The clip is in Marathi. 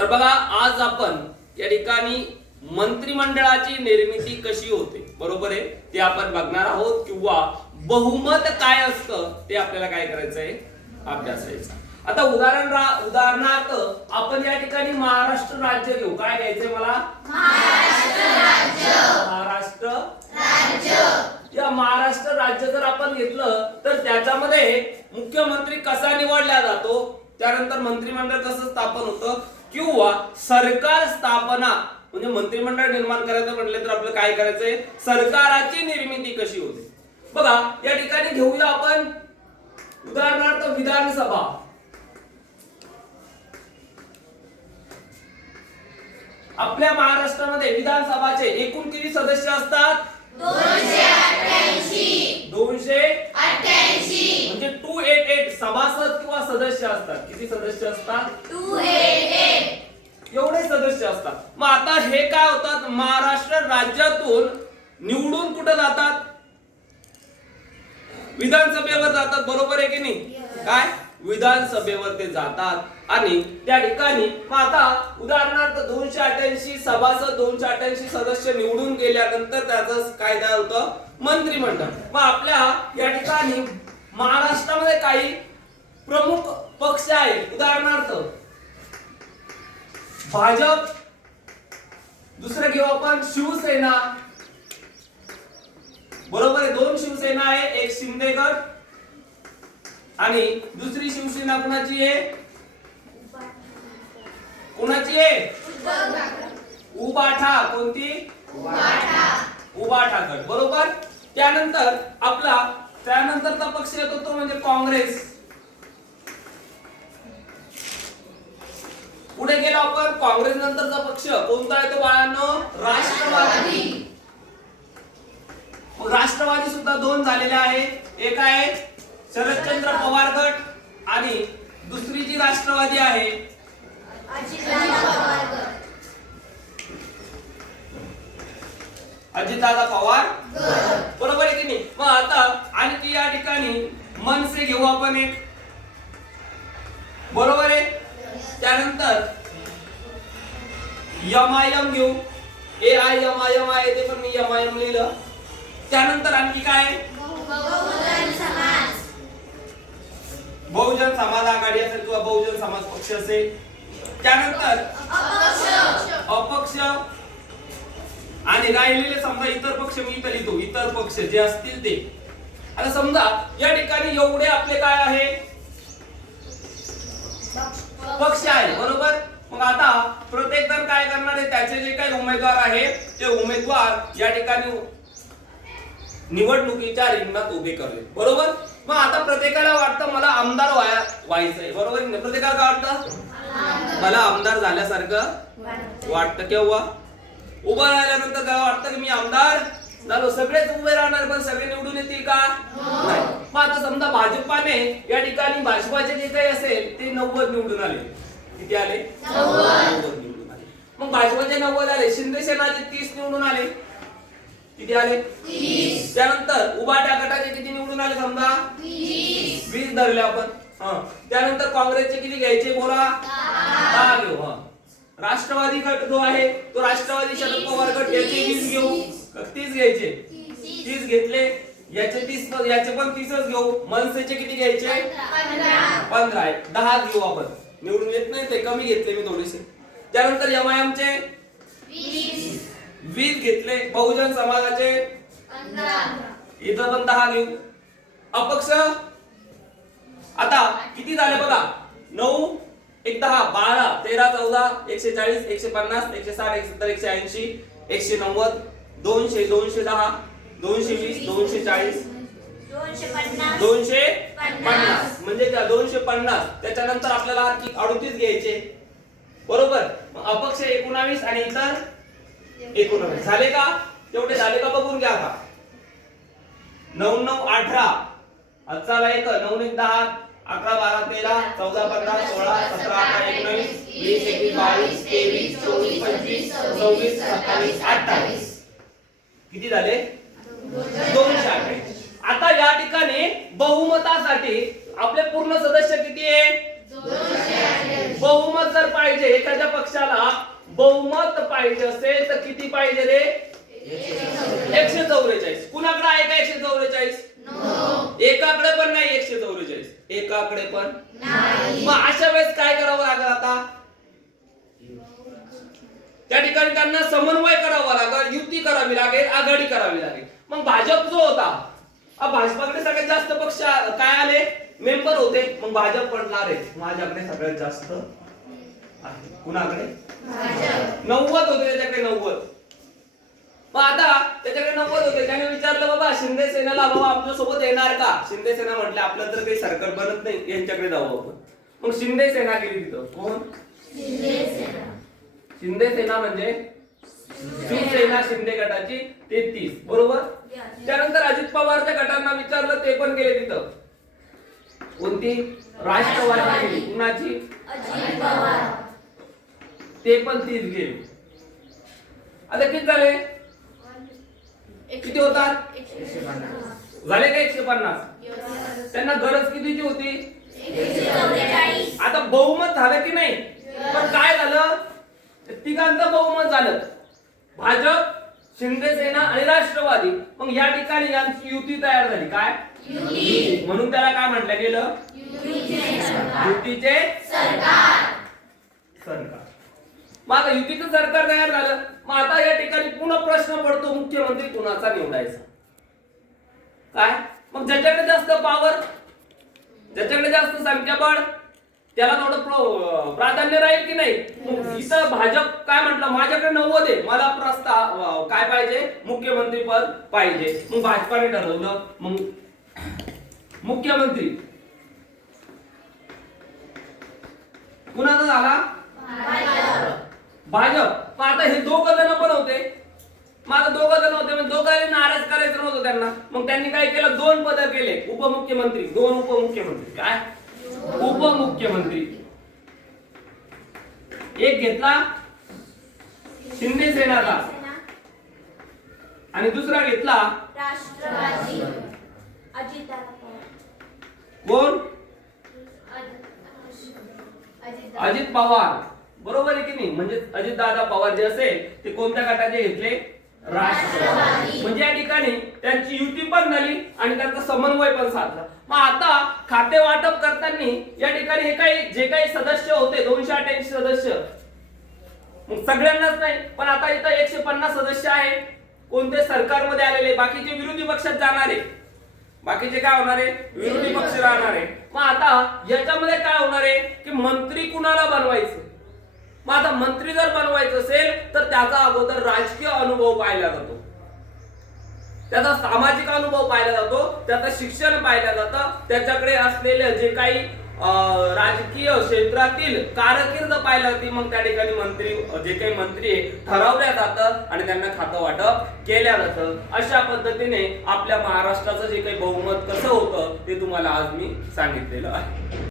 तर बघा आज आपण या ठिकाणी मंत्रिमंडळाची निर्मिती कशी होते बरोबर आहे ते आपण बघणार आहोत किंवा बहुमत काय असतं ते आपल्याला काय करायचंय अभ्यासायचं. आता उदाहरणार्थ आपण या ठिकाणी महाराष्ट्र राज्य घेऊ. काय घ्यायचंय मला? महाराष्ट्र राज्य. या महाराष्ट्र राज्य जर आपण घेतलं तर त्याच्यामध्ये मुख्यमंत्री कसा निवडला जातो, त्यानंतर मंत्रिमंडळ कसं स्थापन होतं किंवा सरकार स्थापना म्हणजे मंत्रिमंडळ निर्माण करायचं म्हटलं तर आपलं काय करायचंय, सरकाराची निर्मिती कशी होते. बघा या ठिकाणी घेऊया आपण उदाहरणार्थ विधानसभा. आपल्या महाराष्ट्रामध्ये विधानसभाचे एकूण किती सदस्य असतात? 288. 288 म्हणजे 288 सभासद किंवा सदस्य असतात. किती सदस्य असतात? 288 एवढे सदस्य असतात. मग आता हे काय होतात, महाराष्ट्र राज्यातून निवडून कुठे जातात? विधानसभेवर जातात बरोबर आहे की नाही? काय विधानसभेवर ते जातात आणि त्या ठिकाणी मग आता उदाहरणार्थ 288 सभासद 288 सदस्य निवडून गेल्यानंतर त्याचं काय तयार होतं? मंत्रिमंडळ. मग आपल्या या ठिकाणी महाराष्ट्रामध्ये काही प्रमुख पक्ष आहेत. उदाहरणार्थ भाजप, दुसरं घेऊ आपण शिवसेना बरोबर आहे. 2 शिवसेना आहे, एक शिंदे गट आणि दुसरी शिवसेना कुणाची आहे? कुणाची आहे? उबाठा. कोणती? उबाठा गट बरोबर. त्यानंतरचा पक्ष येतो तो म्हणजे काँग्रेस. पुढे गेलो आपण, काँग्रेस नंतरचा पक्ष कोणता येतो बाळांनो? राष्ट्रवादी. राष्ट्रवादी सुद्धा 2 झालेले आहे. एक आहे शरदचंद्र पवार गट आणि दुसरी जी राष्ट्रवादी आहे अजितदादा पवार बरोबर आहे की नाही? मग आता आणखी या ठिकाणी मनसे घेऊ आपण एक बरोबर आहे. त्यानंतर एमआयएम घेऊ. AIMIM आहे ते पण मी एमआयएम लिहिलं. त्यानंतर आणखी काय? बहुजन समाज आघाडी असेल किंवा बहुजन समाज पक्ष असेल. त्यानंतर अपक्ष आणि राहिलेले समजा इतर पक्ष मी इथं लिहितो. इतर पक्ष जे असतील ते. आता समजा या ठिकाणी एवढे आपले काय आहे? पक्ष आहे बरोबर. मग आता प्रत्येक जण काय करणार आहे, त्याचे जे काही उमेदवार आहे ते उमेदवार या ठिकाणी निवडणुकीच्या रिंगणात उभे करले बरोबर. मग आता प्रत्येकाला वाटतं मला आमदार व्हायचंय बरोबर. प्रत्येकाला काय वाटतं? मला आमदार झाल्यासारखं वाटतं. केव्हा उभं राहिल्यानंतर काय वाटतं की मी आमदार झालो. सगळेच उभे राहणार पण सगळे निवडून येतील का? नाही. मग आता समजा भाजपाने या ठिकाणी भाजपाचे जे काही असेल ते 90 निवडून आले. किती आले? 90 निवडून आले. मग भाजपाचे 90 आले. शिंदे सेनाचे 30 निवडून आले. किती आले? 30. त्यानंतर उबाटा गटाचे किती निवडून आले? समजा 20 धरले आपण. त्यानंतर काँग्रेसचे किती घ्यायचे बोला? 10 घेऊ. राष्ट्रवादी गट जो आहे तो राष्ट्रवादी शरद पवार गट याचे 20 घेऊ. 30 घ्यायचे. 30 घेतले. याचे 30 याचे पण 30च घेऊ. मनसेचे किती घ्यायचे? 15 आहे. 10 घेऊ आपण. निवडून येत नाही ते कमी घेतले मी थोडेसे. त्यानंतर एमआयएम चे 20 घेतले. बहुजन समाजाचे 15 इथं पण 10 घेऊ. अपक्ष आता किती झाले बघा? 9 1 10 12 13 14 140 150 160 170 180 190 200 210 220 240 250 म्हणजे त्या 250. त्याच्यानंतर आपल्याला 38 घ्यायचे बरोबर. मग अपक्ष 19 आणि इतर 19 झाले का? तेवढे झाले का बघून घ्या का? 9 9 18 चला एक 9 1 10 11 12 13 14 15 16 17 18 19 20 21 22 23 24 25 26 27 28 किती झाले? 228. आता या ठिकाणी बहुमतासाठी आपले पूर्ण सदस्य किती आहे? बहुमत जर पाहिजे पाहिजे, एखाद्या पक्षाला बहुमत पाहिजे असेल तर किती पाहिजे रे? 144. कुणाकडे आहे का 144? एकाकडे पण नाही 144. एकाकडे पण नाही. मग अशा वेळेस काय करावं लागेल आता? त्या ठिकाणी त्यांना समन्वय करावा लागेल, युती करावी लागेल, आघाडी करावी लागेल. मग भाजप जो होता, भाजपाकडे सगळ्यात जास्त पक्ष काय आले, मेंबर होते. मग भाजप पडणार आहे, माझ्याकडे सगळ्यात जास्त आहे. कुणाकडे? 90 होते त्याच्याकडे, 90. मग आता त्याच्याकडे 90 होते. त्याने विचारलं बाबा शिंदे सेनेला, बाबा आमच्या सोबत येणार का? शिंदे सेना म्हटलं आपलं तर काही सरकार बनत नाही, यांच्याकडे जाऊ आपण. मग शिंदे सेना गेली तिथं. कोण? शिंदे सेना म्हणजे शिवसेना शिंदे गटाची 33, बरोबर. त्यानंतर अजित पवारच्या गटांना विचारलं, ते पण गेले तिथं. कोणती? राष्ट्रवादी गेली. कुणाची? अजित पवार. ते पण 30 गेले. आता किती झाले? किती होतात? झाले का 150? त्यांना गरज कितीची होती? 144. आता बहुमत झालं की नाही? पण काय झालं? तिघांचं बहुमत झालं, भाजप, शिंदे सेना आणि राष्ट्रवादी. मग या ठिकाणी यांची युती तयार झाली. काय? युती. म्हणून त्याला काय म्हटलं गेलं? युतीचे सरकार. मग आता युतीचं सरकार तयार झालं. मग आता या ठिकाणी पुन्हा प्रश्न पडतो, मुख्यमंत्री कुणाचा निवडायचा? काय? मग ज्याच्याकडे जास्त पॉवर, ज्याच्याकडे जास्त संख्याबळ, त्याला थोडं प्राधान्य राहील की नाही? इथं भाजप काय म्हटलं, माझ्याकडे 90 आहे, मला प्रस्ताव काय पाहिजे? मुख्यमंत्री पद पाहिजे. मग भाजपाने ठरवलं, मग मुख्यमंत्री कुणाचा झाला? भाजप. मग आता हे दोघं जण पण होते. मग आता दोघं जण होते, म्हणजे दोघांनी नाराज करायचं नव्हतं त्यांना. मग त्यांनी काय केलं? 2 पद केले, उपमुख्यमंत्री. 2 उपमुख्यमंत्री. काय? उपमुख्यमंत्री. एक घेतला शिंदे सेनाचा आणि दुसरा घेतला राष्ट्रवादी. अजित पवार. कोण? अजित पवार. बरोबर आहे की नाही? म्हणजे अजित दादा पवार जे असेल ते कोणत्या गटाचे घेतले? राष्ट्रवादी. म्हणजे या ठिकाणी त्यांची युती पण झाली आणि त्यांचा समन्वय पण साधला. मग आता खाते वाटप करताना या ठिकाणी हे काही जे काही सदस्य होते 288 सदस्य, मग सगळ्यांनाच नाही, पण आता इथं 150 सदस्य आहे कोणते सरकारमध्ये आलेले, बाकीचे विरोधी पक्षात जाणारे, बाकीचे काय होणार आहे? विरोधी पक्ष राहणार आहे. मग आता याच्यामध्ये काय होणार आहे की मंत्री कुणाला बनवायचं? मग आता मंत्री जर बनवायचं असेल तर त्याचा अगोदर राजकीय अनुभव पाहिला जातो, त्याचा सामाजिक अनुभव पाहिला जातो, त्याचं शिक्षण पाहिलं जातं, त्याच्याकडे असलेले जे काही राजकीय क्षेत्रातील कारकीर्द पाहिलं जाते. मग त्या ठिकाणी मंत्री, जे काही मंत्री ठरवल्या जातं आणि त्यांना खातं वाटप केल्या जातं. अशा पद्धतीने आपल्या महाराष्ट्राचं जे काही बहुमत कसं होतं ते तुम्हाला आज मी सांगितलेलं आहे.